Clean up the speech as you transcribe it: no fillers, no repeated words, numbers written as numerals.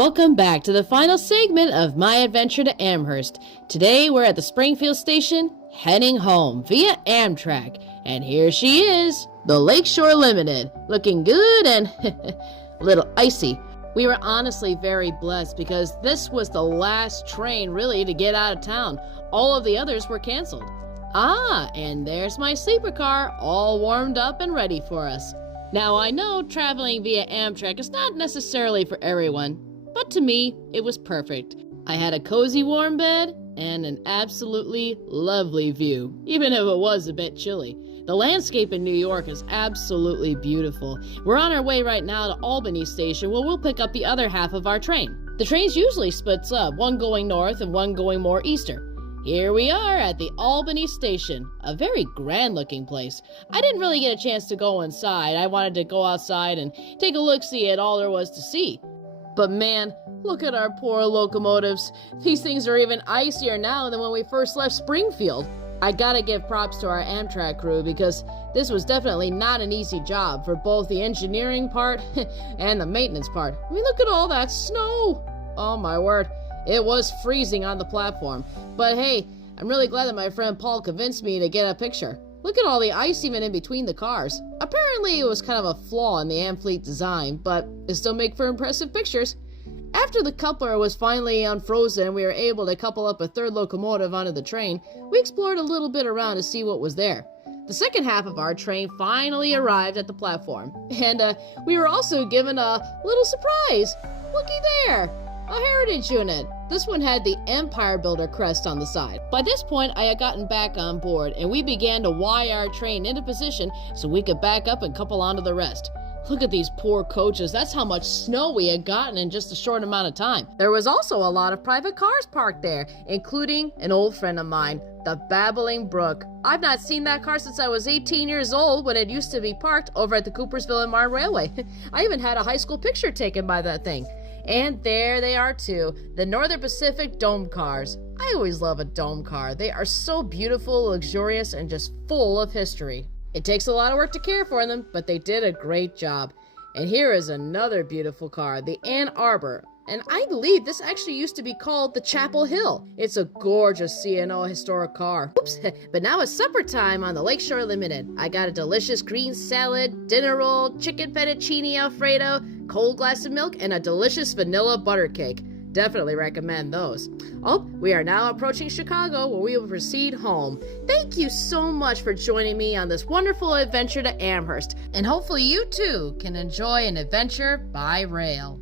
Welcome back to the final segment of my adventure to Amherst. Today we're at the Springfield station, heading home via Amtrak. And here she is, the Lakeshore Limited, looking good and a little icy. We were honestly very blessed because this was the last train really to get out of town. All of the others were canceled. And there's my sleeper car, all warmed up and ready for us. Now I know traveling via Amtrak is not necessarily for everyone, but to me, it was perfect. I had a cozy warm bed and an absolutely lovely view, even if it was a bit chilly. The landscape in New York is absolutely beautiful. We're on our way right now to Albany Station, where we'll pick up the other half of our train. The trains usually splits up, one going north and one going more eastern. Here we are at the Albany Station, a very grand-looking place. I didn't really get a chance to go inside. I wanted to go outside and take a look-see at all there was to see. But man, look at our poor locomotives. These things are even icier now than when we first left Springfield. I gotta give props to our Amtrak crew because this was definitely not an easy job for both the engineering part and the maintenance part. I mean, look at all that snow. Oh my word. It was freezing on the platform. But hey, I'm really glad that my friend Paul convinced me to get a picture. Look at all the ice even in between the cars. Apparently it was kind of a flaw in the Amfleet design, but it still make for impressive pictures. After the coupler was finally unfrozen and we were able to couple up a third locomotive onto the train, we explored a little bit around to see what was there. The second half of our train finally arrived at the platform, and we were also given a little surprise. Looky there! A heritage unit. This one had the Empire Builder crest on the side. By this point, I had gotten back on board, and we began to wire our train into position so we could back up and couple onto the rest. Look at these poor coaches. That's how much snow we had gotten in just a short amount of time. There was also a lot of private cars parked there, including an old friend of mine, the Babbling Brook. I've not seen that car since I was 18 years old when it used to be parked over at the Coopersville and Marne Railway. I even had a high school picture taken by that thing. And there they are too, the Northern Pacific Dome cars. I always love a dome car. They are so beautiful, luxurious, and just full of history. It takes a lot of work to care for them, but they did a great job. And here is another beautiful car, the Ann Arbor. And I believe this actually used to be called the Chapel Hill. It's a gorgeous C&O historic car. Oops, but now it's supper time on the Lakeshore Limited. I got a delicious green salad, dinner roll, chicken fettuccine alfredo, cold glass of milk, and a delicious vanilla butter cake. Definitely recommend those. Oh, we are now approaching Chicago, where we will proceed home. Thank you so much for joining me on this wonderful adventure to Amherst. And hopefully you too can enjoy an adventure by rail.